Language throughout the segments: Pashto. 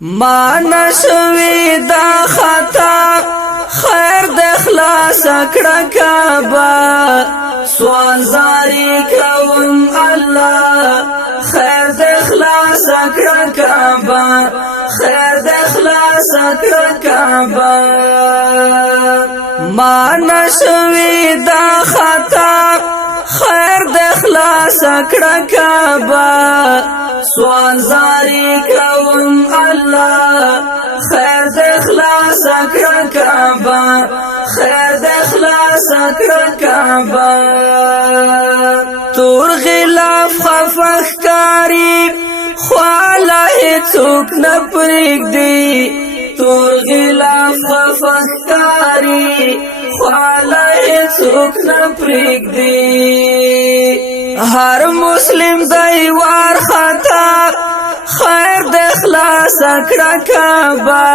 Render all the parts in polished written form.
مانه شوی دا خطا خیر د اخلاص کړه کعبه سوال زاری کوم الله خیر د اخلاص کړه کعبه خیر د اخلاص کړه کعبه مانه شوی دا خطا خیر د اخلاص کړه کعبه سوال زاری کوم الله خیر د اخلاص کړه کعبه خیر د اخلاص کړه کعبه تور غلاف خفخ کاری خواله هیڅوک نه پرېږدي تور غلاف خفخ کاری خواله هیڅوک نه پرېږدي هر مسلم دی وار خطا خیر د اخلاص کړه کعبه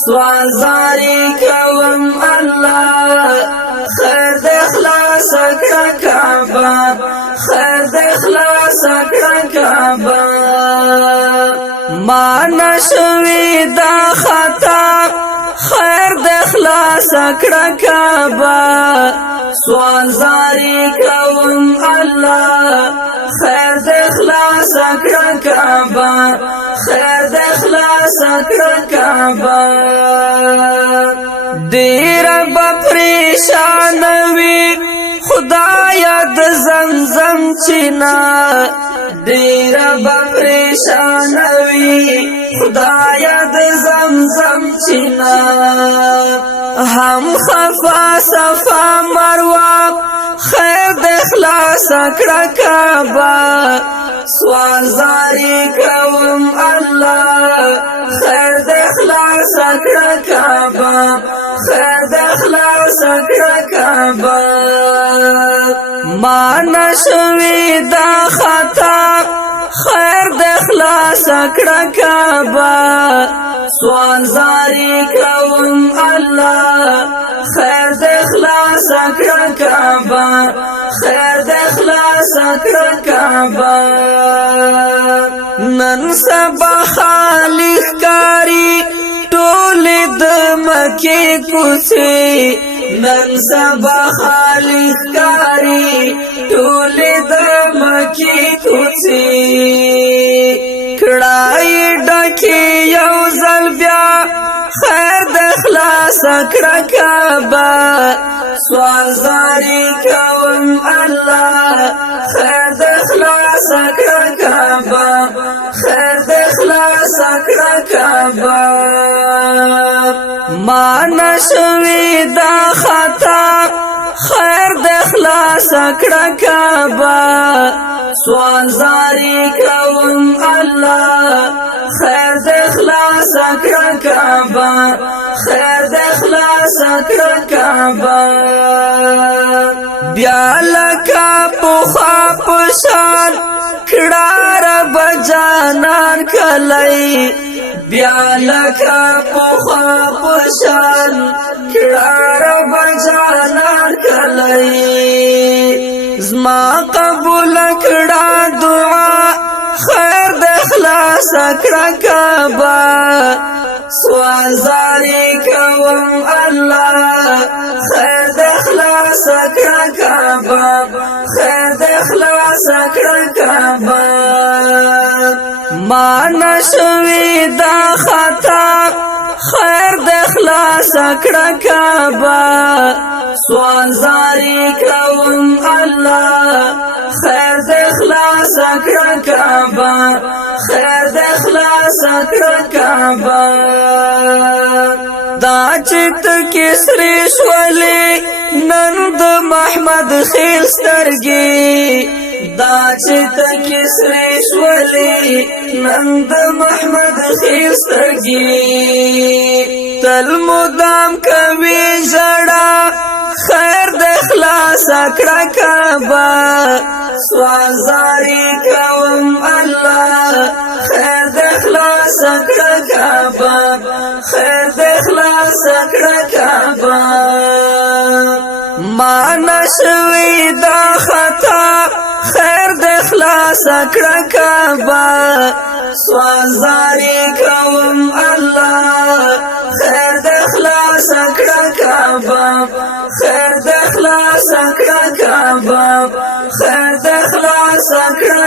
سوال زاری کوم الله خیر د اخلاص کړه کعبه خیر د اخلاص کړه کعبه مانه شوی دا خطا خیر د اخلاص کړه کعبه سوال زاری کوم الله خیر د اخلاص کړه کعبه خیر د اخلاص کړه کعبه ډیر به پریشان وي خدایا د زمزم چینا ډیر به پریشان وي خدایا د زمزم چینا هم خفا صفا مروه خیر د اخلاص کړه کعبه سوال زاری کوم الله خیر د اخلاص کړه کعبه خیر د اخلاص کړه کعبه مانه شوی دا خطا خیر د اخلاص کړه کعبه سوال زاری کوم الله خیر د اخلاص کړه کعبه خیر د اخلاص کړه کعبه نن سبا خالی ښکاري ټولې د مکې کوڅې نن سبا خالی ښکاري ټولې د مکې کوڅې کړای ډکې یو ځل بیا خیر د اخلاص کړه کعبه سوال زاری کوم الله خیر د اخلاص کړه کعبه خیر د اخلاص کړه کعبه مانه شوی دا خطا خیر د اخلاص کړه کعبه سوال زاری کوم الله خیر د اخلاص کړه کعبه خیر د اخلاص کړه کعبه بیا لکه پخوا په شان کړه رب جانان کلی بیا لکه پخوا په شان کړه رب جانان کلی زما قبول کړه دعا خیر د اخلاص کړه کعبه سوال زاری کوم الله خیر د اخلاص کړه کعبه خیر د اخلاص کړه کعبه مانه شوی دا خطا خیر د اخلاص کړه کعبه سوال زاری کوم الله خیر د اخلاص کړه کعبه خیر د اخلاص کړه کعبه دا چې ته کسرې شولې نن د محمد خیل سترګې دا چې ته کسرې شولې نن د محمد خیل سترګې تل مدام کوي ژړا خیر د اخلاص کړه کعبه سوال زاری کوم الله خیر د اخلاص کړه کعبه خیر د اخلاص کړه کعبه مانه شوی دا خطا خیر د اخلاص کړه کعبه سوال زاری کوم سکړه